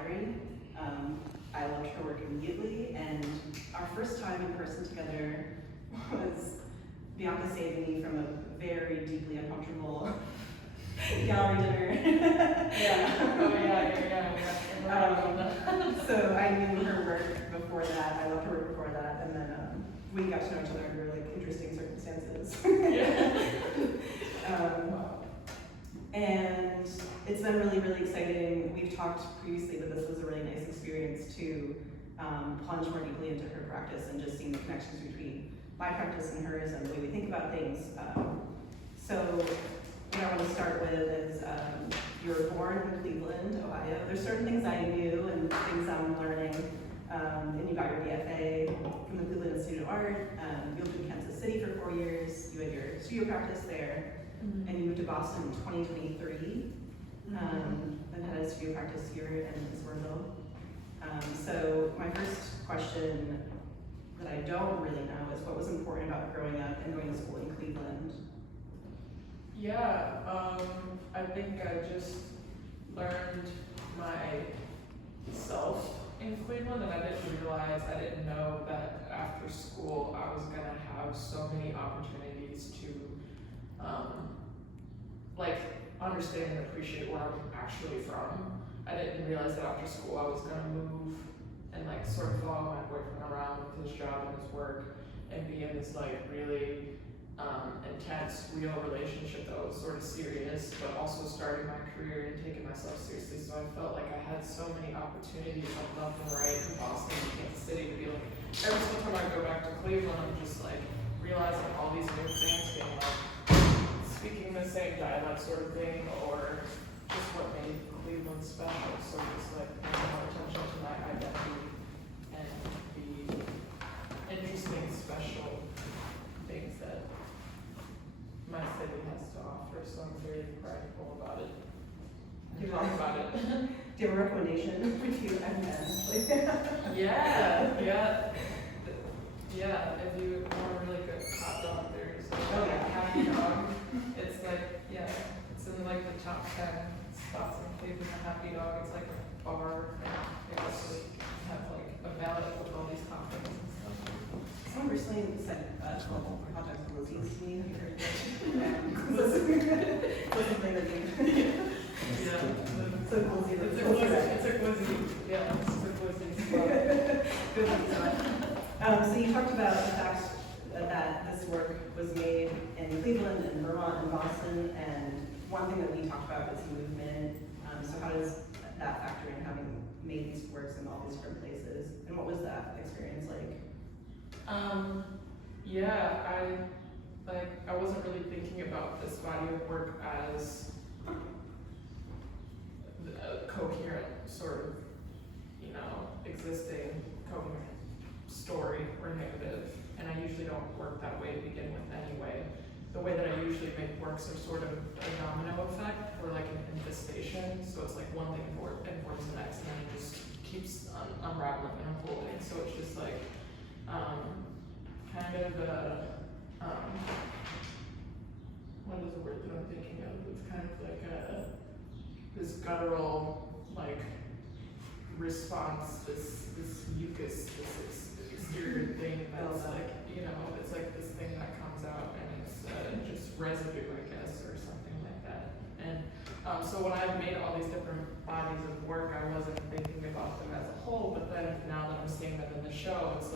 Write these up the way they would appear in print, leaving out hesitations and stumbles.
Gallery. I loved her work immediately, and our first time in person together was Bianca saving me from a very deeply uncomfortable gallery dinner. Yeah. Oh yeah. So I knew her work before that. I loved her work before that, and then we got to know each other under like interesting circumstances. And it's been really, really exciting. We've talked previously that this was a really nice experience to plunge more deeply into her practice and just seeing the connections between my practice and hers and the way we think about things. So what I want to start with is you were born in Cleveland, Ohio. There's certain things I knew and things I'm learning. And you got your BFA from the Cleveland Institute of Art. You lived in Kansas City for 4 years. You had your studio practice there. And you moved to Boston in 2023. And had a studio practice here in Somerville. So my first question that I don't really know is what was important about growing up and going to school in Cleveland? Yeah, I think I just learned myself in Cleveland, and I didn't know that after school I was gonna have so many opportunities to understand and appreciate where I'm actually from. I didn't realize that after school I was gonna move and sort of follow my boyfriend around with his job and his work and be in this really intense, real relationship that was sort of serious, but also starting my career and taking myself seriously. So I felt like I had so many opportunities left and right in Boston and Kansas City to be every single time I go back to Cleveland, I'm just realizing all these new things, being speaking the same dialect sort of thing, or just what made Cleveland special. So just paying more attention to my identity and the interesting, special things that my city has to offer. So I'm very prideful about it. Do you talk about it? Do you have a recommendation for you and Ashley? Yeah. If you want a really good hot dog, there's Happy Dog. It's it's in the top 10 spots in Cleveland. A Happy Dog. It's like a bar, and they also have a ballot with all these toppings and stuff. Someone recently said hot dogs and Lizzie's to me. Have you heard that? It's a glizzy. Yeah, it's a glizzy. Good one. So you talked about the fact that this work was made in Cleveland and Vermont and Boston, and one thing that we talked about was movement. So how does that factor in having made these works in all these different places? And what was that experience like? I wasn't really thinking about this body of work as a coherent sort of, existing coherent story or narrative. And I usually don't work that way to begin with anyway. The way that I usually make works are sort of a domino effect or an infestation. So it's one thing informs the next, and then it just keeps unraveling and unfolding. So it's just kind of what is the word that I'm thinking of? It's kind of this guttural response, this mucus, this exterior thing that's it's this thing that comes out and it's just residue, I guess, or something like that. And so when I've made all these different bodies of work, I wasn't thinking about them as a whole, but then now that I'm seeing them in the show, it's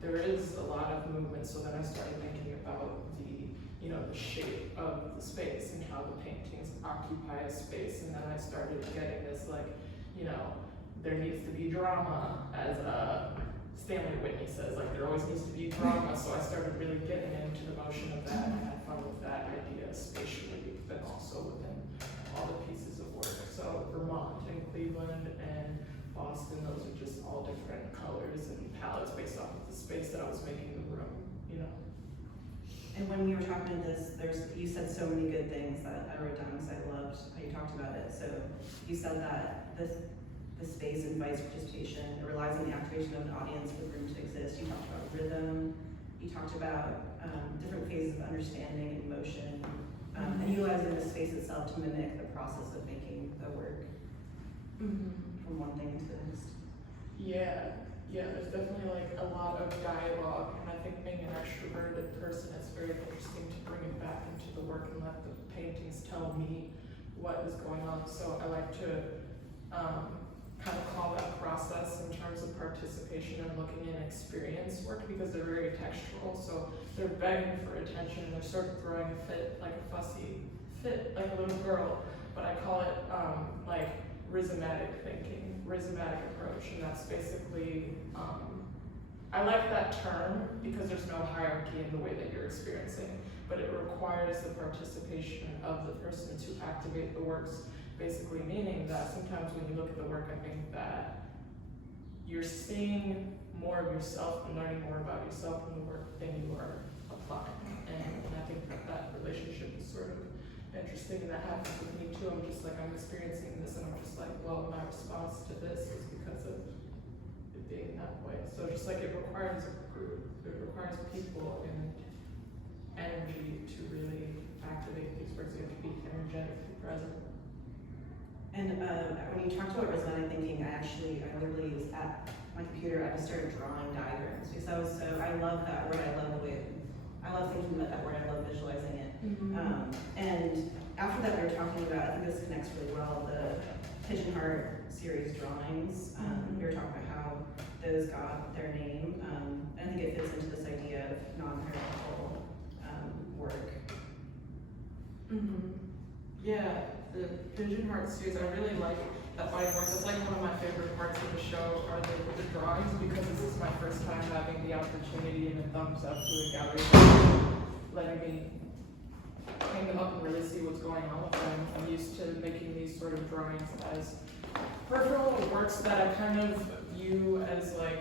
there is a lot of movement. So then I started thinking about the shape of the space and how the paintings occupy a space, and then I started getting this there needs to be drama, as Stanley Whitney says, there always needs to be drama. So I started really getting into the motion of that and had fun with that idea spatially, but also within all the pieces of work. So Vermont and Cleveland and Boston, those are just all different colors and palettes based off of the space that I was making in the room, And when we were talking about this, you said so many good things that I wrote down because I loved how you talked about it. So you said that the space invites participation. It relies on the activation of an audience for the room to exist. You talked about rhythm. You talked about different phases of understanding and emotion, and utilizing the space itself to mimic the process of making the work. from one thing to the next. Yeah, there's definitely like a lot of dialogue, and I think being an extroverted person, it's very interesting to bring it back into the work and let the paintings tell me what is going on. So I like to kind of call that process in terms of participation and looking in experience work, because they're very textual, so they're begging for attention, they're sort of throwing a fit, like a fussy fit, like a little girl, but I call it like rhizomatic thinking, rhizomatic approach, and that's basically, I like that term because there's no hierarchy in the way that you're experiencing, but it requires the participation of the person to activate the works. Basically meaning that sometimes when you look at the work, I think that you're seeing more of yourself and learning more about yourself in the work than you are applying. And I think that relationship is sort of interesting, and that happens with me too. I'm just like, I'm experiencing this and I'm just like, well, my response to this is because of it being that way. So just like it requires a group, it requires people and energy to really activate these works. You have to be energetically present. And when you talked about rhizomatic thinking, I literally was at my computer, I just started drawing diagrams because I love that word, I love thinking about that word, I love visualizing it. And after that we were talking about, I think this connects really well, the Pigeon Heart series drawings. We were talking about how those got their name. I think it fits into this idea of non-hierarchical work. Yeah, the Pigeon Heart series, I really like that line work. That's like one of my favorite parts of the show are the drawings, because this is my first time having the opportunity and a thumbs up to a gallery letting me hang them up and really see what's going on with them. I'm used to making these sort of drawings as peripheral works that I kind of view as like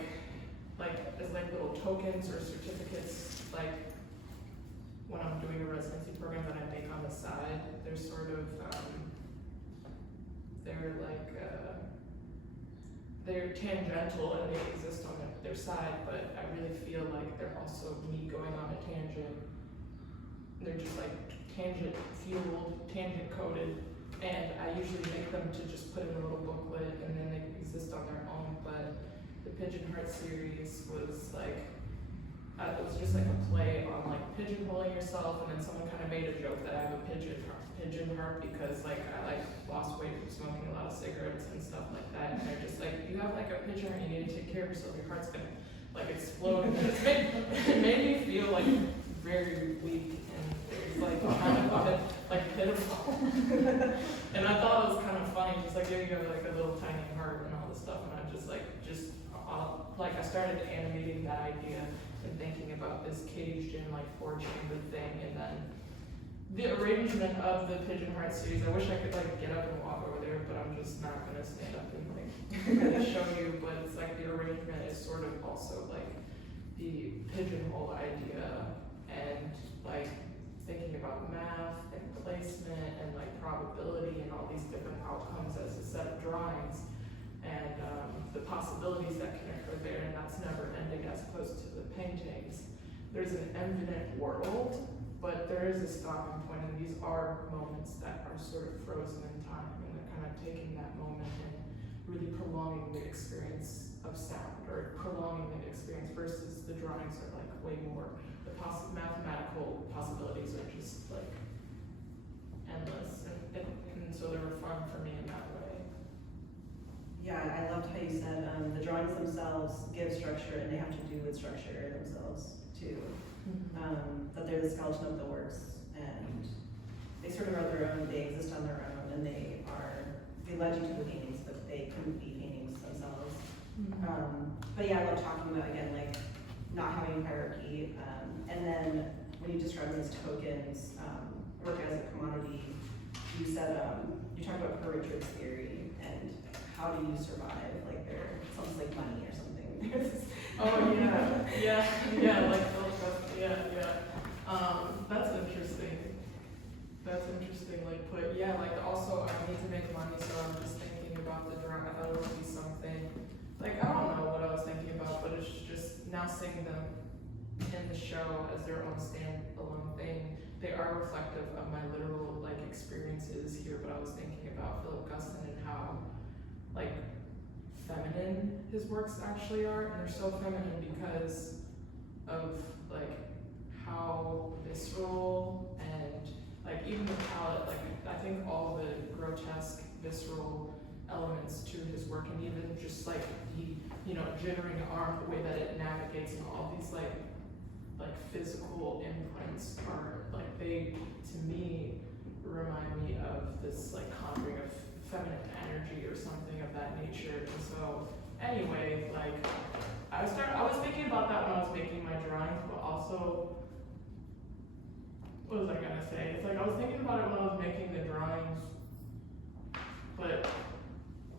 little tokens or certificates, like when I'm doing a residency program that I make on the side. They're sort of, they're tangential and they exist on their side, but I really feel like they're also me going on a tangent. They're just like tangent fueled, tangent coded, and I usually make them to just put in a little booklet and then they exist on their own. But the Pigeon Heart series was like, it was just like a play on like pigeonholing yourself, and then someone kind of made a joke that I have a pigeon heart because like I like lost weight from smoking a lot of cigarettes and stuff like that, and they're just like, you have like a pigeon heart, you need to take care of yourself, your heart's gonna like explode. And it made me feel like very weak, and it was like kind of a bit like pitiful. And I thought it was kind of funny, just like there you go, like a little tiny heart and all this stuff, and I I started animating that idea and thinking about this caged in like 4-chamber thing, and then the arrangement of the Pigeon Heart series. I wish I could like get up and walk over there, but I'm just not gonna stand up and like show you. But it's like the arrangement is sort of also like the pigeonhole idea, and like thinking about math and placement and like probability and all these different outcomes as a set of drawings, and the possibilities that can occur there, and that's never ending as opposed to the paintings. There's an infinite world, but there is a stopping point, and these are moments that are sort of frozen in time, and they're kind of taking that moment and really prolonging the experience of sound, or prolonging the experience, versus the drawings are like way more, the mathematical possibilities are just like endless, and so they were fun for me in that way. Yeah, I loved how you said the drawings themselves give structure, and they have to do with structure themselves too. That they're the skeleton of the works, and they sort of are their own, they exist on their own, and they led you to the paintings, but they couldn't be paintings themselves. But yeah, I love talking about, again, like not having hierarchy, and then when you describe them as tokens, work as a commodity, you said, you talked about Per Richard's theory, and how do you survive, like it's almost like money or something. Oh yeah, like that's interesting. That's interesting. Like also I need to make money, so I'm just thinking about the drawing. I thought it would be something like I don't know what I was thinking about, but it's just now seeing them in the show as their own standalone thing. They are reflective of my literal like experiences here, but I was thinking about Philip Guston and how his works actually are, and they're so feminine because of like how visceral and like even the palette, like I think all the grotesque visceral elements to his work, and even just like the, you know, jittering arm, the way that it navigates, and all these like physical imprints are like, they to me remind me of this like conjuring of feminine energy or something of that nature. And so anyway, like I was thinking about that when I was making my drawings, but also, what was I gonna say? It's like I was thinking about it when I was making the drawings, but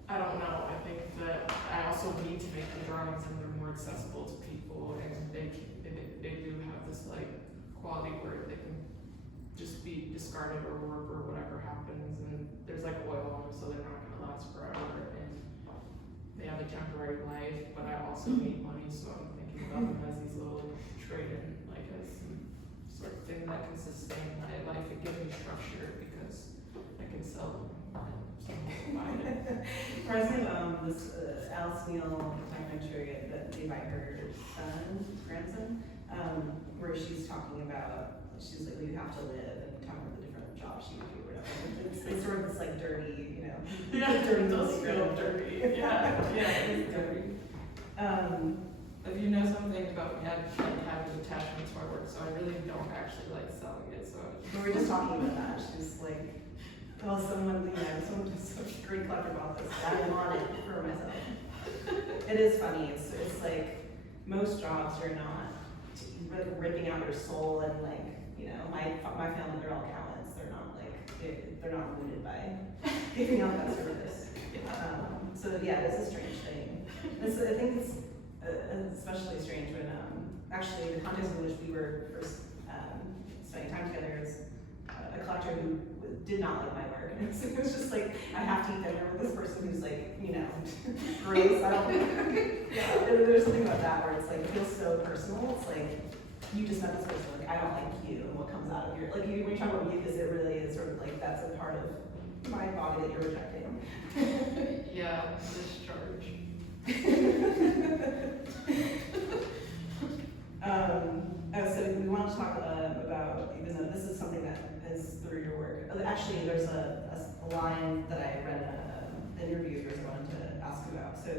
I don't know. I think that I also need to make the drawings and they're more accessible to people, and they do have this like quality where they can just be discarded or warped or whatever happens, and there's like oil on them, so they're not gonna last forever, and they have a temporary life. But I also need money, so I'm thinking about them as these little trade-in, like as some sort of thing that can sustain my life and give me structure, because I can sell them and someone will buy it. Reminds me of this Alice Neal documentary that made by her grandson, where she's talking about, she's like, well, you have to live, and talking about the different jobs she would do or whatever. It's sort of this like dirty, you know. Yeah, dirty it does feel dirty. Yeah, yeah, it is dirty. If you know something about me, I have an attachment to my work, so I really don't actually like selling it. So we were just talking about that. She's like, oh, someone just such a great collector bought this. I want it for myself. It is funny. It's like most jobs are not really ripping out your soul, and like, you know, my family, they're all accountants. They're not like they're not wounded by giving out that service. So yeah, it's a strange thing. I think it's especially strange when actually the context in which we were first spending time together is a collector who did not like my work. And it was just like, I have to eat dinner with this person who's like, you know, gross. I don't. Yeah, there's something about that where it's like, it feels so personal. It's like, you just met this person, like, I don't like you, and what comes out of your, like, when you talk about mucus, it really is sort of like, that's a part of my body that you're rejecting. Yeah, discharge. So we want to talk about, even though this is something that is through your work. Actually, there's a line that I read in your reviews I wanted to ask about. So,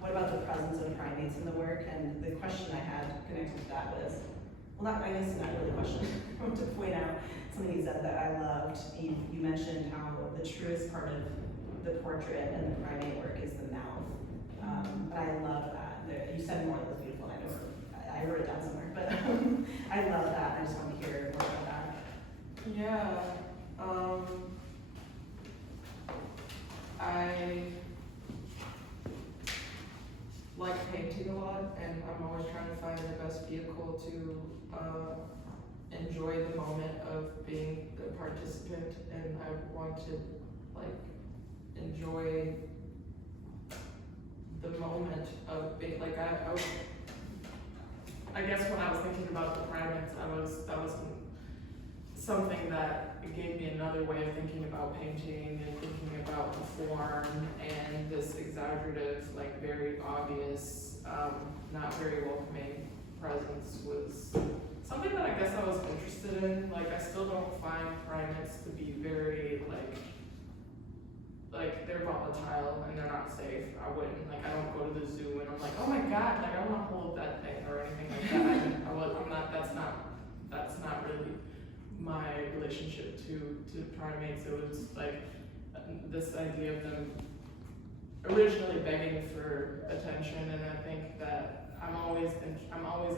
what about the presence of primates in the work? And the question I had connected to that was, well, I guess not really a question. I want to point out something you said that I loved. You mentioned how the truest part of the portrait and the primate work is the mouth. But I love that. You said more that was beautiful, and I wrote it down somewhere, but I love that. I just want to hear more about that. Yeah. I like painting a lot, and I'm always trying to find the best vehicle to enjoy the moment of being the participant, and I want to like enjoy the moment of being like I guess when I was thinking about the primates, that was something that gave me another way of thinking about painting and thinking about the form, and this exaggerative, like very obvious, not very welcoming presence was something that I guess I was interested in. Like, I still don't find primates to be very like they're volatile and they're not safe. I wouldn't, like, I don't go to the zoo and I'm like, oh my god, like I want to hold that thing or anything like that. I'm not, that's not really my relationship to primates. It was like this idea of them originally begging for attention, and I think that I'm always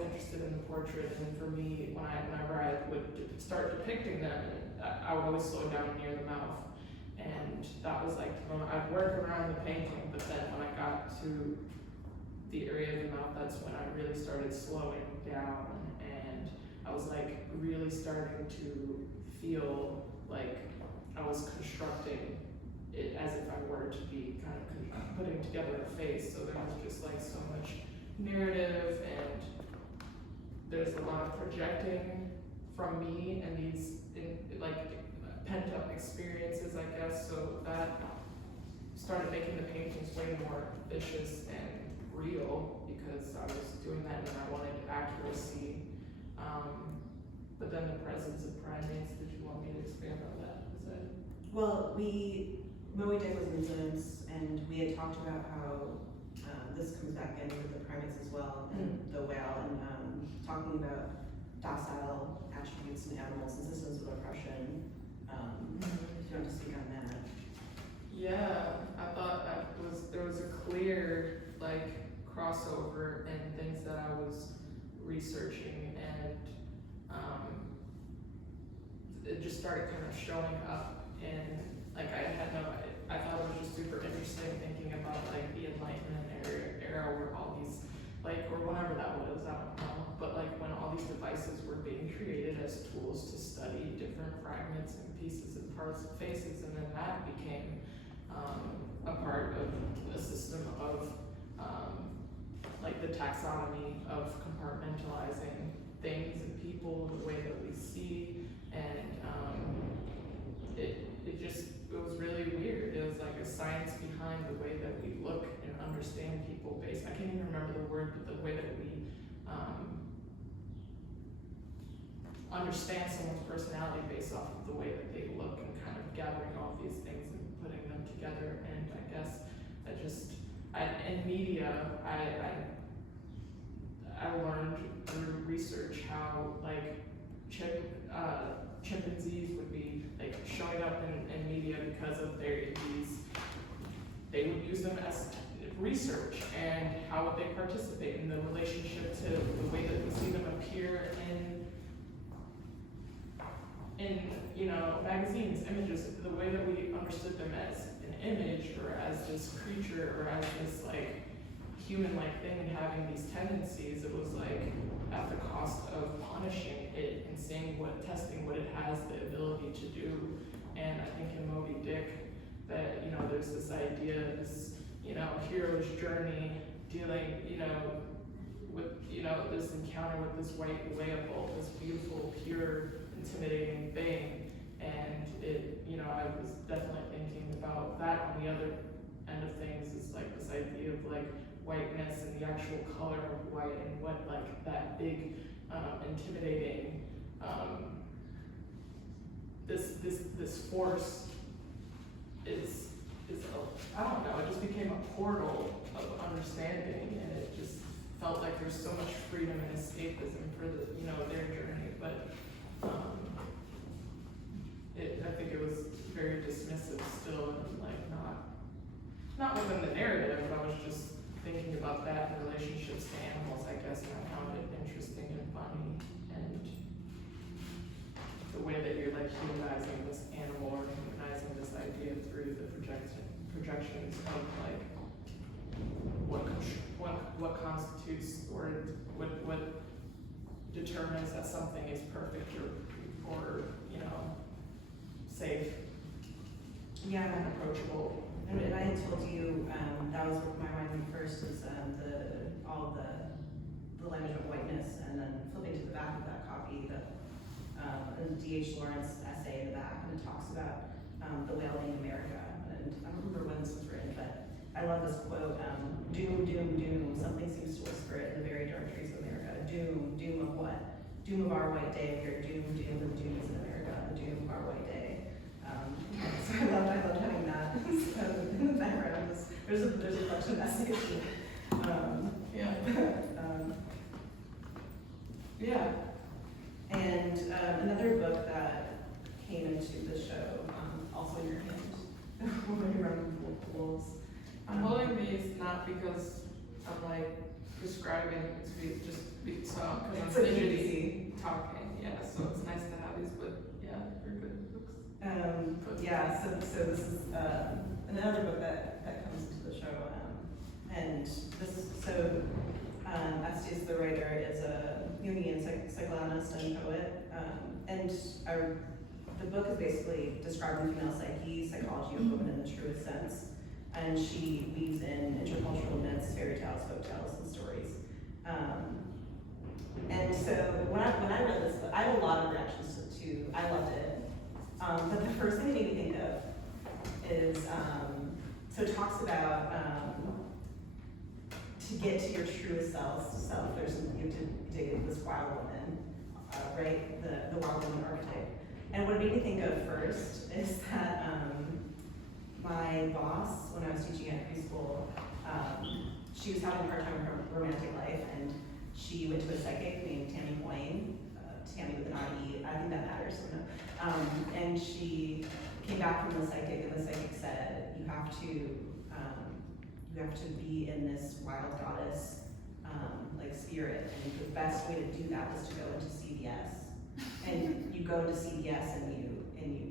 interested in the portrait, and for me, whenever I would start depicting them, I would always slow down near the mouth, and that was like, I'd work around the painting, but then when I got to the area of the mouth, that's when I really started slowing down, and I was like really starting to feel like I was constructing it as if I were to be kind of putting together a face. So there was just like so much narrative, and there's a lot of projecting from me and these like pent up experiences, I guess. So that started making the paintings way more vicious and real because I was doing that and I wanted accuracy. But then the presence of primates, did you want me to expand on that? Is that? Well, Moby Dick was an influence, and we had talked about how this comes back in with the primates as well, and the whale, and talking about docile attributes in animals and systems of oppression. If you want to speak on that. Yeah, I thought there was a clear like crossover in things that I was researching, and it just started kind of showing up in like I thought it was just super interesting thinking about like the Enlightenment era where all these like, or whenever that was, I don't know, but like when all these devices were being created as tools to study different fragments and pieces and parts of faces, and then that became a part of a system of like the taxonomy of compartmentalizing things and people, the way that we see, and it was really weird. It was like a science behind the way that we look and understand people based, I can't even remember the word, but the way that we understand someone's personality based off of the way that they look, and kind of gathering all these things and putting them together. And I guess in media, I learned through research how like chimpanzees would be like showing up in media because of they would use them as research, and how would they participate in the relationship to the way that we see them appear in magazines, images, the way that we understood them as an image or as this creature or as this like human-like thing and having these tendencies. It was like at the cost of punishing it and testing what it has the ability to do. And I think in Moby Dick that, there's this idea, this, hero's journey dealing, with, this encounter with this white whale, this beautiful, pure, intimidating thing. And I was definitely thinking about that on the other end of things, is like this idea of like whiteness and the actual color of white, and what like that big, intimidating, this force is I don't know, it just became a portal of understanding, and it just felt like there's so much freedom and escapism for their journey. But I think it was very dismissive still, and like not within the narrative, but I was just thinking about that in relationships to animals, I guess, and I found it interesting and funny, and the way that you're like humanizing this animal or humanizing this idea through the projections of like what constitutes or what determines that something is perfect or safe, Yeah, approachable. and I had told you that was what my mind went first, is all the language of whiteness, and then flipping to the back of that copy, the D.H. Lawrence essay in the back, and it talks about the whale being America. And I don't remember when this was written, but I love this quote: "Doom, doom, doom. Something seems to whisper it in the very dark trees of America. Doom, doom of what? Doom of our white day. We are doomed, doomed, and doomed in America. The doom of our white day." So I loved having that in the background. There's a bunch of essays. Yeah. And another book that came into the show, also in your hand, when you're running wolves. I'm holding these not because I'm like prescribing it to just so because I'm fidgety talking. Yeah, so it's nice to have these, but yeah, they're good books. So this is another book that comes into the show, and this is Estes, the writer, is a Jungian psychoanalyst and poet, and the book is basically describing female psyche, psychology of women in the truest sense, and she weaves in intercultural myths, fairy tales, folk tales, and stories. And so when I read this book, I had a lot of reactions to I loved it. But the first thing it made me think of is, so it talks about, to get to your truest self, there's something you have to dig into this wild woman, right? The wild woman archetype. And what it made me think of first is that my boss, when I was teaching at preschool, she was having a hard time with her romantic life, and she went to a psychic named Tammy Moyne, Tammy with an I-E, I think that matters, so no. And she came back from the psychic, and the psychic said, you have to be in this wild goddess, like spirit, and the best way to do that is to go into CVS. And you go to CVS and you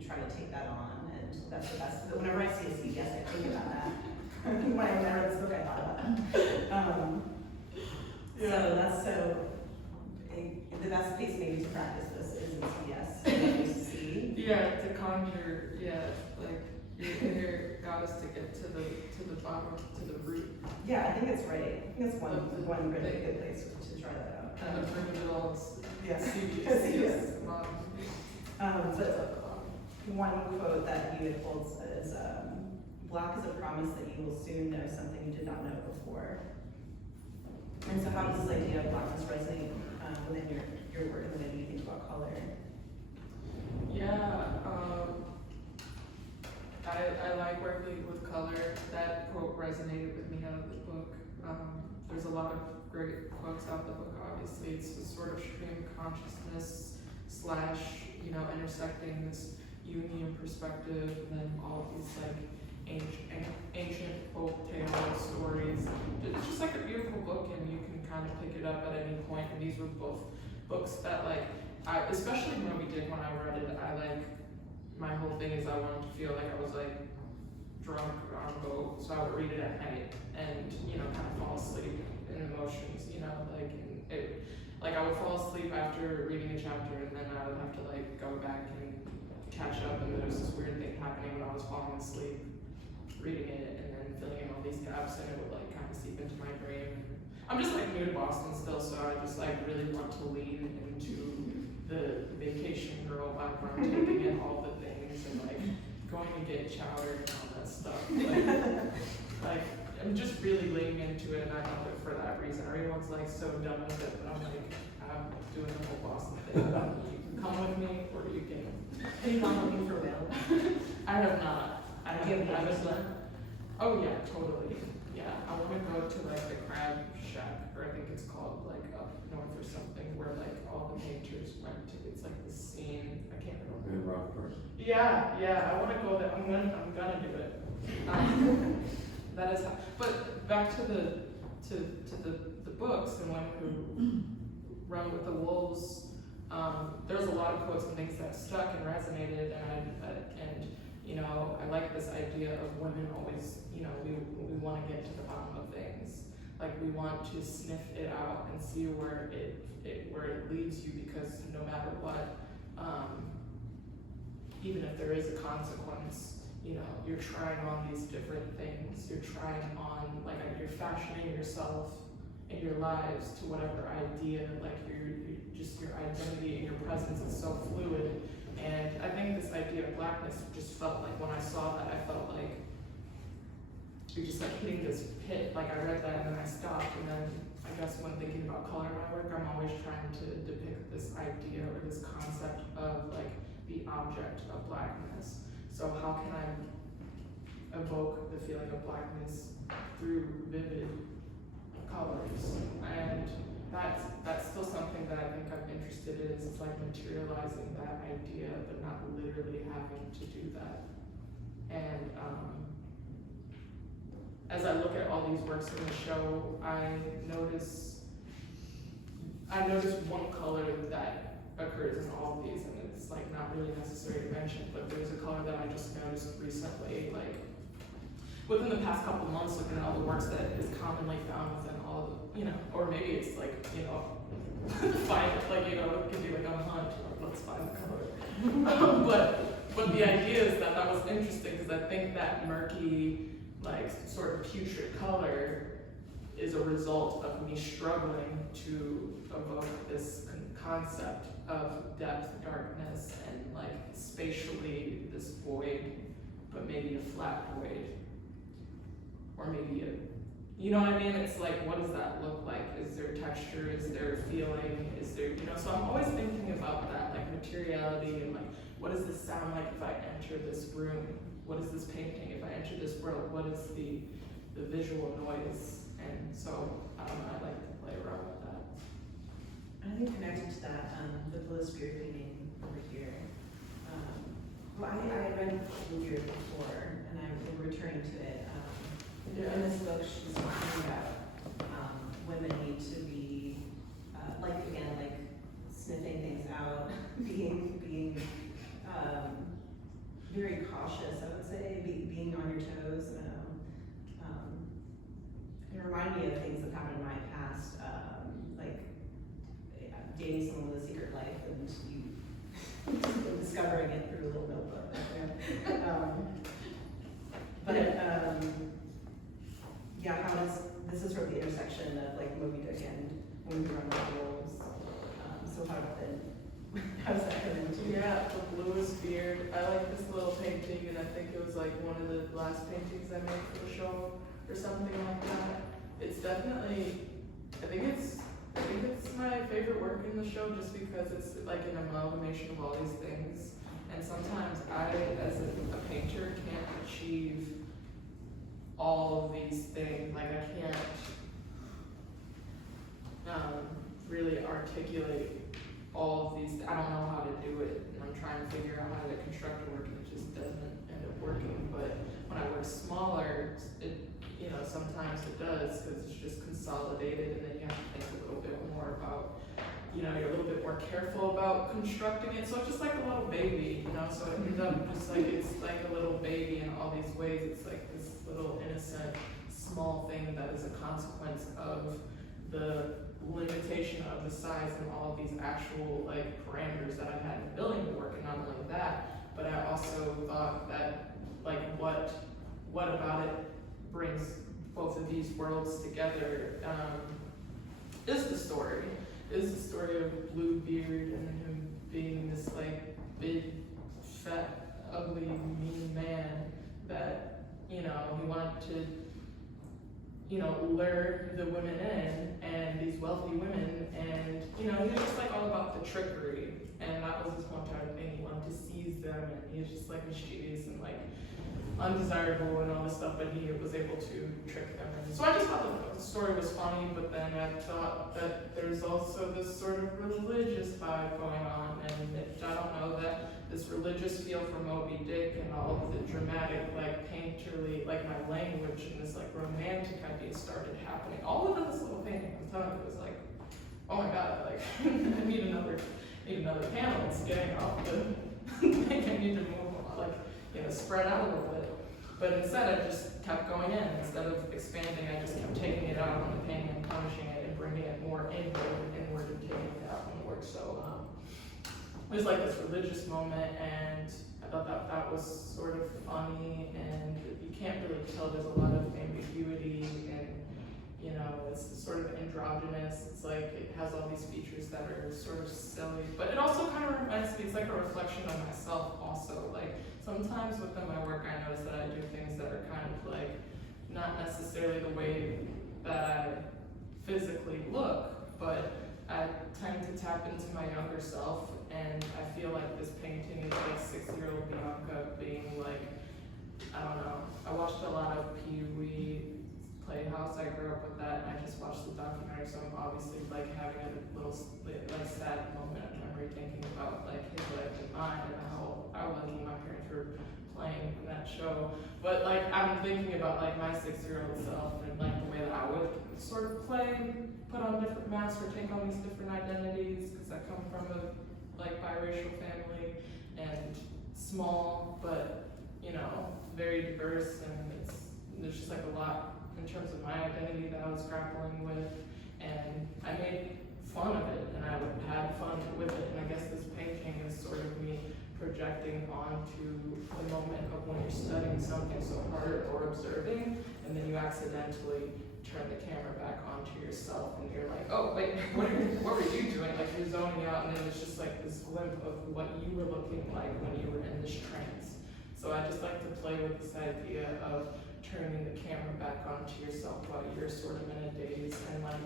try to take that on, and that's the best. But whenever I see a CVS, I think about that. When I read this book, I thought about that. The best place maybe to practice this is in CVS. To see. Yeah, to conjure. Yeah, like your inner goddess to get to the bottom, to the root. Yeah, I think it's right. I think it's one really good place to try that out. And the bring it all. Yes. CVS. But one quote that you had pulled says, "Black is a promise that you will soon know something you did not know before." And so, how does this idea of blackness resonate within your work, and the way you think about color? Yeah, I like working with color. That quote resonated with me out of the book. There's a lot of great quotes out of the book. Obviously, it's a sort of stream of consciousness / intersecting this Jungian perspective, and then all of these like ancient folk tale stories. It's just like a beautiful book, and you can kind of pick it up at any point. And these were both books that especially when I read it, my whole thing is I wanted to feel like I was like drunk on a boat, so I would read it at night and kind of fall asleep in emotions, I would fall asleep after reading a chapter, and then I would have to go back and catch up, and there was this weird thing happening when I was falling asleep reading it, and then filling in all these gaps, and it would kind of seep into my brain. I'm just new to Boston still, so I just really want to lean into the vacation girl background, taking in all the things and going to get chowder and all that stuff. I'm just really leaning into it, and I love it for that reason. Everyone's so done with it, but I'm doing the whole Boston thing. You can come with me, or you can. Have you gone looking for whale? I have not. I haven't done. Oh yeah, totally. Yeah, I want to go to the crab shack, or I think it's called up north or something, where all the painters went to. It's the scene. I can't remember. In Rockford. Yeah. I want to go there. I'm gonna do it. That is how. But back to the books and One Who Run with the Wolves. There's a lot of quotes and things that stuck and resonated, and I like this idea of women always, we want to get to the bottom of things. We want to sniff it out and see where it leads you, because no matter what, even if there is a consequence, you're trying on these different things. You're trying on, you're fashioning yourself and your lives to whatever idea, your identity and your presence is so fluid. And I think this idea of blackness just felt when I saw that, I felt you're just hitting this pit. I read that and then I stopped, and then I guess when thinking about color in my work, I'm always trying to depict this idea or this concept of the object of blackness. So how can I evoke the feeling of blackness through vivid colors? And that's still something that I think I'm interested in, is materializing that idea, but not literally having to do that. And as I look at all these works in the show, I notice one color that occurs in all of these, and it's not really necessary to mention, but there's a color that I just noticed recently, within the past couple months, looking at all the works that is commonly found within all of, or maybe it's find it could be a hunt, let's find the color. But the idea is that was interesting, because I think that murky, sort of putrid color is a result of me struggling to evoke this concept of depth, darkness, and spatially this void, but maybe a flat void, or maybe you know what I mean? It's like, what does that look like? Is there texture? Is there feeling? Is there, you know, so I'm always thinking about that, like materiality and like, what does this sound like if I enter this room? What is this painting? If I enter this world, what is the visual noise? And so, I don't know, I like to play around with that. I think connected to that, the Blue Spirit painting over here. Well, I read Blue Spirit before, and I'm returning to it. In this book, she's talking about women need to be, like sniffing things out, being very cautious, I would say, being on your toes. It reminded me of things that happened in my past, like dating someone with a secret life, and you discovering it through a little notebook. Yeah, how does this is sort of the intersection of like Moby Dick and Women Who Run Wild Wolves. So how does that come into? Yeah, the bluest beard. I like this little painting, and I think it was like one of the last paintings I made for the show or something like that. It's definitely, I think it's my favorite work in the show just because it's like an amalgamation of all these things. And sometimes I, as a painter, can't achieve all of these things. Like I can't really articulate all of these. I don't know how to do it, and I'm trying to figure out how to construct a work, and it just doesn't end up working. But when I work smaller, sometimes it does, because it's just consolidated, and then you have to think a little bit more about, you're a little bit more careful about constructing it. So it's just like a little baby, so it ends up just like, it's like a little baby in all these ways. It's like this little innocent, small thing that is a consequence of the limitation of the size and all of these actual like parameters that I've had in building the work. And not only that, but I also thought that like what about it brings both of these worlds together is the story of Bluebeard and him being this like big, fat, ugly, mean man that, he wanted to, lure the women in, and these wealthy women, and, he was just like all about the trickery, and that was his one type of thing. He wanted to seize them, and he was just like mischievous and like undesirable and all this stuff, but he was able to trick them. And so I just thought that the story was funny, but then I thought that there's also this sort of religious vibe going on, and I don't know, that this religious feel for Moby Dick and all of the dramatic, like painterly, like my language and this like romantic idea started happening. All within this little painting. I'm telling you, it was like, oh my god, like I need another panel. It's getting off the thing. I need to move on, like, spread out a little bit. But instead, I just kept going in. Instead of expanding, I just kept taking it out on the painting and punishing it and bringing it more inward and taking it out inward. So it was like this religious moment, and I thought that was sort of funny, and you can't really tell. There's a lot of ambiguity, and it's sort of androgynous. It's like it has all these features that are sort of silly, but it also kind of reminds me, it's like a reflection of myself also. Like sometimes within my work, I notice that I do things that are kind of like not necessarily the way that I physically look, but I tend to tap into my younger self, and I feel like this painting is like 6-year-old Bianca being like, I don't know, I watched a lot of Pee-wee Playhouse. I grew up with that, and I just watched the documentary, so I'm obviously like having a little like sad moment of memory, thinking about like his life and mine, and how lucky my parents were playing in that show. But like I'm thinking about like my 6-year-old self, and like the way that I would sort of play, put on different masks or take on these different identities, because I come from a like biracial family, and small, but very diverse, and there's just like a lot in terms of my identity that I was grappling with, and I made fun of it, and I had fun with it, and I guess this painting is sort of me projecting onto the moment of when you're studying something so hard or observing, and then you accidentally turn the camera back onto yourself, and you're like, oh wait, what were you doing? Like you're zoning out, and then it's just like this glimpse of what you were looking like when you were in this trance. So I just like to play with this idea of turning the camera back onto yourself while you're sort of in a daze and like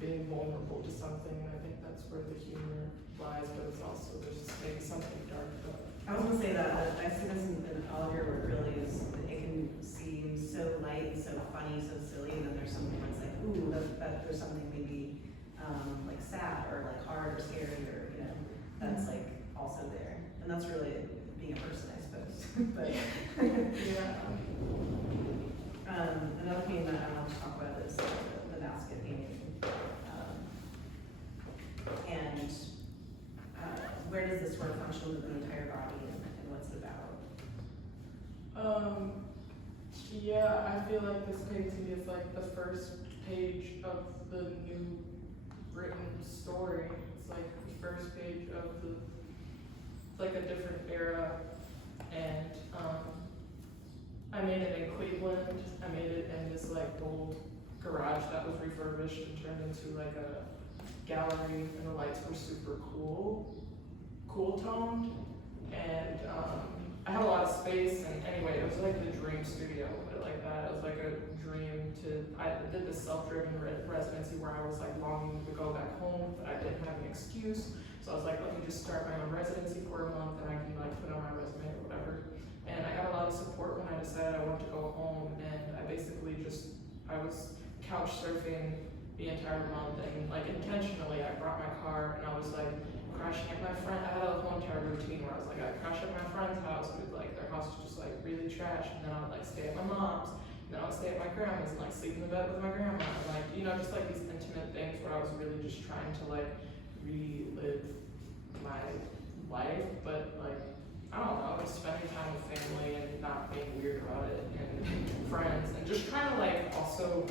being vulnerable to something. And I think that's where the humor lies, but it's also there's just maybe something dark about it. I was gonna say that I see this in all of your work really is it can seem so light and so funny, so silly, and then there's something that's like, ooh, that there's something maybe like sad or like hard or scary or you know that's like also there, and that's really being a person, I suppose. But Yeah. another thing that I want to talk about is the basket painting, and where does this work function with the entire body and what's it about? Yeah, I feel like this painting is like the first page of the new written story. It's like the first page of the, it's like a different era, and I made it in Cleveland. I made it in this like old garage that was refurbished and turned into like a gallery, and the lights were super cool toned, and I had a lot of space, and anyway, it was like the dream studio, but like that, it was like a dream I did this self-driven residency where I was like longing to go back home, but I didn't have an excuse, so I was like, let me just start my own residency for a month, and I can like put on my resume or whatever, and I got a lot of support when I decided I wanted to go home, and I basically I was couch surfing the entire month, and like intentionally, I brought my car, and I was like, crashing at my friend. I had a whole entire routine where I was like, I'd crash at my friend's house, with like their house was just like really trash, and then I would like stay at my mom's, and then I would stay at my grandma's and like sleep in the bed with my grandma, and like you know just like these intimate things where I was really just trying to like relive my life, but like I don't know, just spending time with family and not being weird about it, and friends, and just trying to like also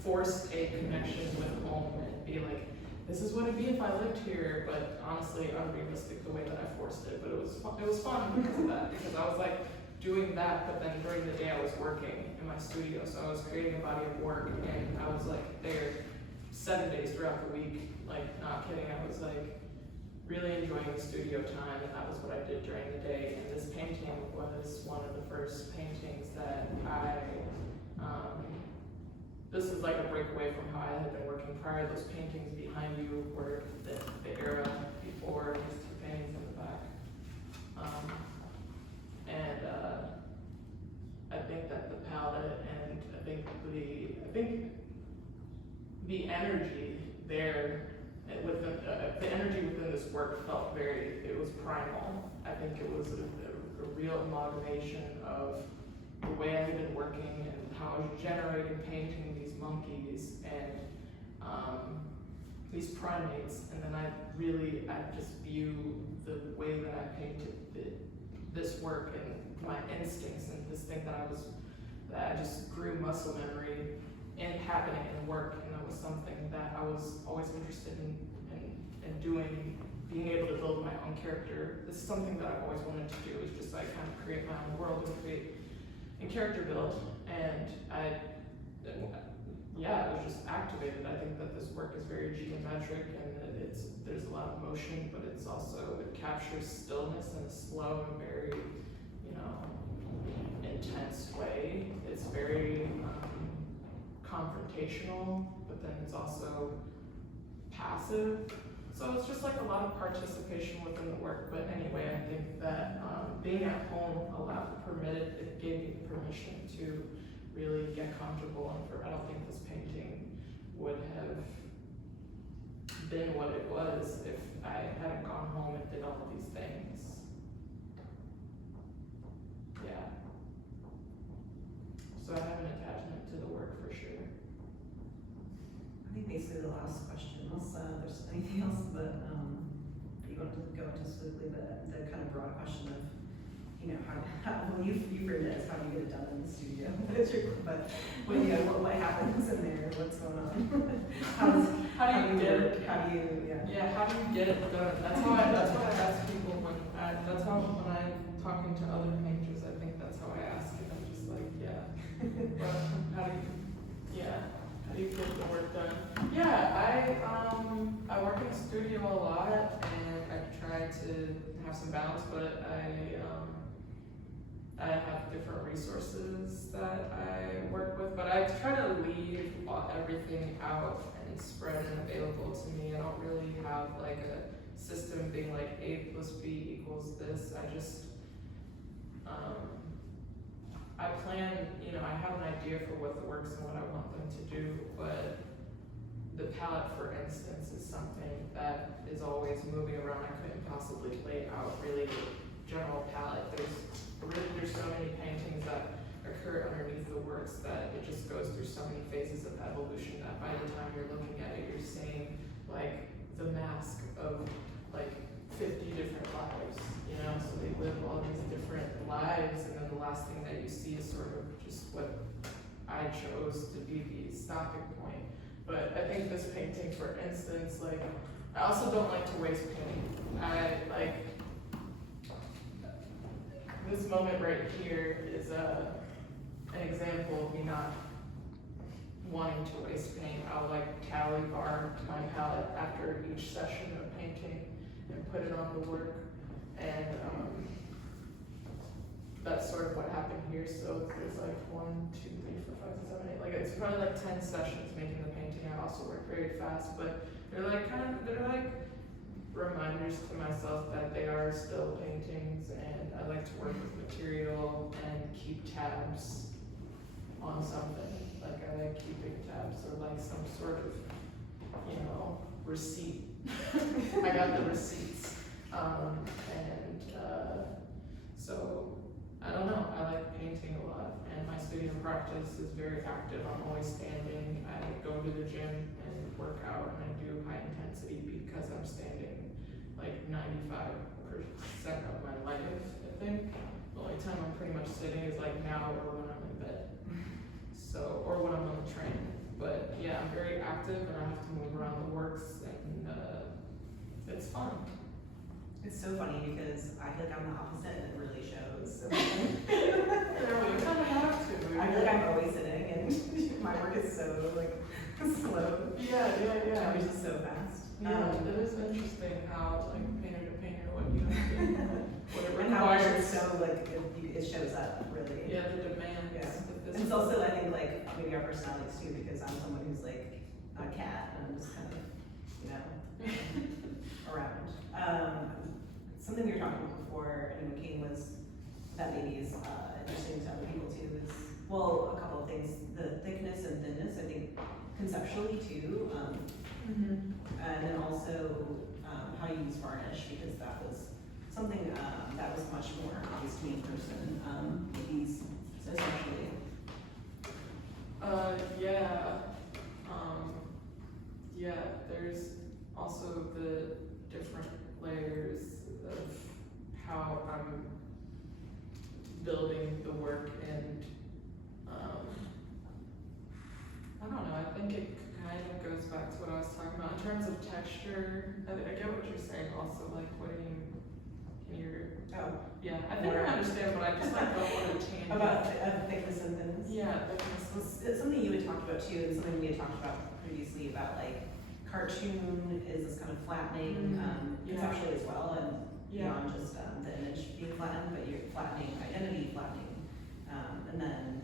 force a connection with home and be like, this is what it'd be if I lived here, but honestly unrealistic the way that I forced it, but it was fun because of that, because I was like doing that, but then during the day I was working in my studio, so I was creating a body of work, and I was like there 7 days throughout the week, like not kidding, I was like really enjoying the studio time, and that was what I did during the day, and this painting was one of the first paintings that this is like a breakaway from how I had been working prior. Those paintings behind you were the era before, these two paintings in the back. I think that the palette and I think the energy there within the energy within this work felt it was primal. I think it was a real amalgamation of the way I had been working and how I was generating painting these monkeys and these primates, and then I just view the way that I painted this work and my instincts and this thing that I just grew muscle memory and happening in work, and that was something that I was always interested in doing, being able to build my own character. This is something that I've always wanted to do, is just like kind of create my own world and create a character build, and it was just activated. I think that this work is very geometric, and there's a lot of motion, but it captures stillness in a slow and very, intense way. It's very confrontational, but then it's also passive. So it's just like a lot of participation within the work. But anyway, I think that being at home it gave me permission to really get comfortable, and I don't think this painting would have been what it was if I hadn't gone home and did all of these things. Yeah. So I have an attachment to the work for sure. I think basically the last question, unless there's anything else, but you want to go into specifically the kind of broad question of, how well you framed it as how do you get it done in the studio, but what happens in there, what's going on, how do you get it done? That's how I ask people when I'm talking to other painters. I think that's how I ask it. I'm just like, but how do you get the work done? I work in the studio a lot, and I try to have some balance, but I have different resources that I work with, but I try to leave everything out and spread and available to me. I don't really have like a system being like A plus B equals this. I plan, I have an idea for what the works and what I want them to do, but the palette, for instance, is something that is always moving around. I couldn't possibly lay out really the general palette. There's so many paintings that occur underneath the works that it just goes through so many phases of evolution that by the time you're looking at it, you're seeing like the mask of like 50 different lives, so they live all these different lives, and then the last thing that you see is sort of just what I chose to be the stopping point. But I think this painting, for instance, like, I also don't like to waste paint. This moment right here is an example of me not wanting to waste paint. I'll like tally bar my palette after each session of painting and put it on the work. And that's sort of what happened here. So there's like 1, 2, 3, 4, 5, 6, 7, 8. Like it's probably like 10 sessions making the painting. I also work very fast, but they're like reminders to myself that they are still paintings, and I like to work with material and keep tabs on something. Like I like keeping tabs or like some sort of, receipt. I got the receipts. So I don't know, I like painting a lot, and my studio practice is very active. I'm always standing. I go to the gym and work out, and I do high intensity because I'm standing like 95% of my life, I think. The only time I'm pretty much sitting is like now or when I'm in bed. So, or when I'm on the train. But yeah, I'm very active and I have to move around the works, and it's fun. It's so funny because I feel like I'm the opposite and it really shows. Yeah, we kind of have to. I feel like I'm always sitting and my work is so like slow. Yeah. Which is so fast. Yeah, it is interesting how like painter to painter what you have to do, what it And how much requires. it's so like it shows up really. Yeah, the demands. Yeah. The And it's also I think like maybe our personalities too, because I'm someone who's like a cat and I'm just kind of, around. Something we were talking about before and McCain was that maybe is interesting to other people too is, well, a couple of things, the thickness and thinness, I think conceptually too, and then also how you use varnish, because that was something that was much more obvious to me in person, these especially. There's also the different layers of how I'm building the work, and I don't know, I think it kind of goes back to what I was talking about in terms of texture. I get what you're saying also, like what do you, yeah, I think I understand, but I just like don't want to tangent. About thickness and thinness? Yeah, thickness. It's something you had talked about too, and something we had talked about previously about like cartoon is this kind of flattening conceptually as well, and beyond just the image being flattened, but you're flattening identity, flattening, and then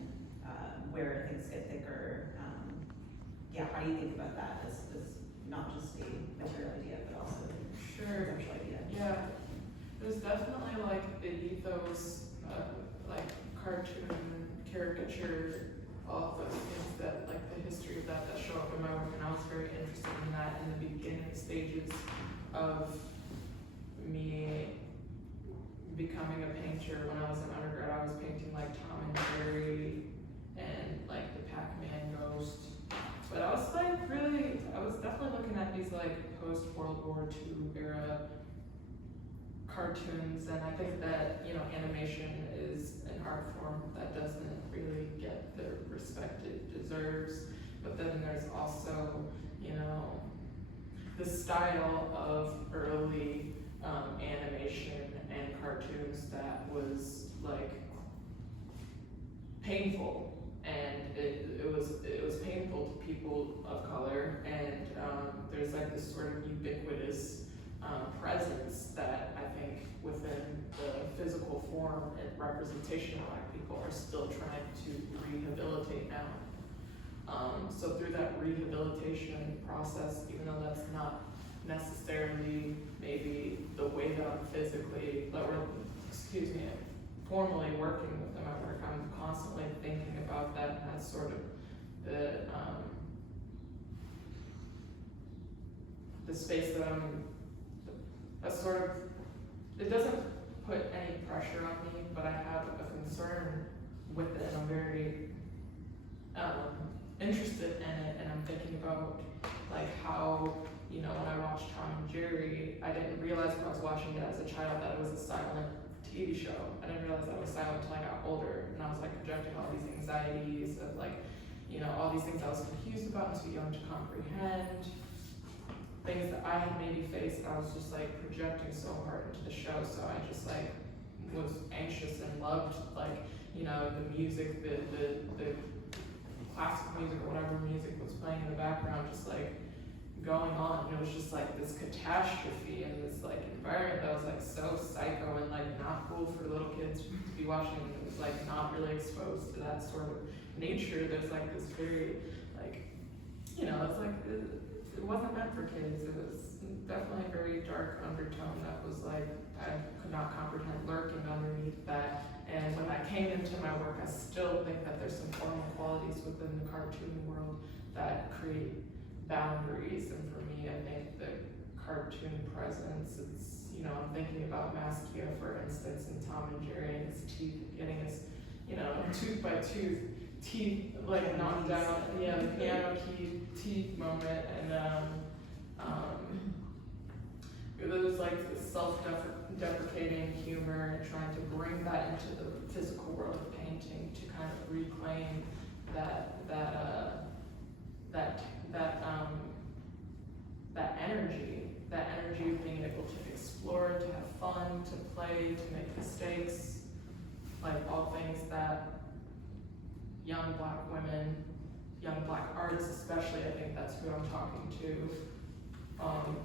where things get thicker. How do you think about that as not just a material idea, but also conceptual idea? Yeah, there's definitely like the ethos, like cartoon, caricature, all of those things that, like the history of that show up in my work, and I was very interested in that in the beginning stages of me becoming a painter. When I was an undergrad, I was painting like Tom and Jerry and like the Pac-Man ghost. But I was definitely looking at these like post-World War II era cartoons, and I think that, animation is an art form that doesn't really get the respect it deserves. But then there's also, the style of early animation and cartoons that was like painful, and it was painful to people of color, and there's like this sort of ubiquitous presence that I think within the physical form and representation of Black people are still trying to rehabilitate now. So through that rehabilitation process, even though that's not necessarily maybe the way that I'm physically, formally working with them at work, I'm constantly thinking about that, and that's sort of the space that it doesn't put any pressure on me, but I have a concern with it, and I'm very interested in it, and I'm thinking about like how, when I watched Tom and Jerry, I didn't realize when I was watching it as a child that it was a silent TV show. I didn't realize that it was silent until I got older, and I was like projecting all these anxieties of like, all these things I was confused about and too young to comprehend. Things that I had maybe faced, I was just like projecting so hard into the show, so I just like was anxious and loved like, the music, the classical music or whatever music was playing in the background, just like going on. And it was just like this catastrophe and this like environment that was like so psycho and like not cool for little kids to be watching. It was like not really exposed to that sort of nature. There's like this very like, it's like it wasn't meant for kids. It was definitely a very dark undertone that was like I could not comprehend lurking underneath that. And when I came into my work, I still think that there's some formal qualities within the cartoon world that create boundaries. And for me, I think the cartoon presence, it's, I'm thinking about Maskia, for instance, and Tom and Jerry and his teeth getting his, tooth by tooth, teeth like knocked down, the piano key teeth moment, and there was like this self-deprecating humor and trying to bring that into the physical world of painting to kind of reclaim that energy of being able to explore, to have fun, to play, to make mistakes, like all things that young Black women, young Black artists especially, I think that's who I'm talking to,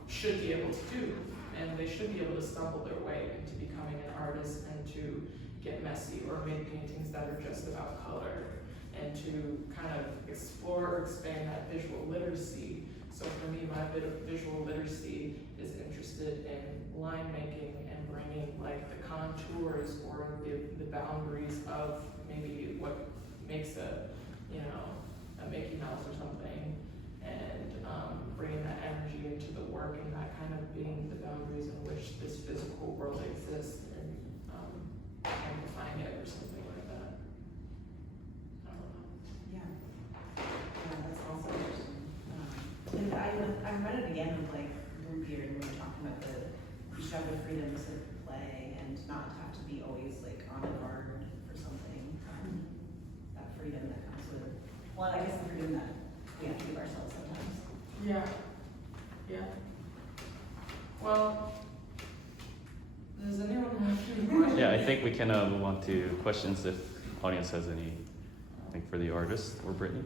should be able to do. And they should be able to stumble their way into becoming an artist and to get messy or make paintings that are just about color and to kind of explore or expand that visual literacy. So for me, my bit of visual literacy is interested in line making and bringing like the contours or the boundaries of maybe what makes a Mickey Mouse or something, and bringing that energy into the work and that kind of being the boundaries in which this physical world exists and amplifying it or something like that. I don't know. Yeah, that's also interesting. And I read it again with like Ruby, and we were talking about you should have the freedom to play and not have to be always like on guard for something. That freedom that comes with, well, I guess the freedom that we have to give ourselves sometimes. Yeah. Well, does anyone have any questions? Yeah, I think we can move on to questions if audience has any. I think for the artist or Brittany.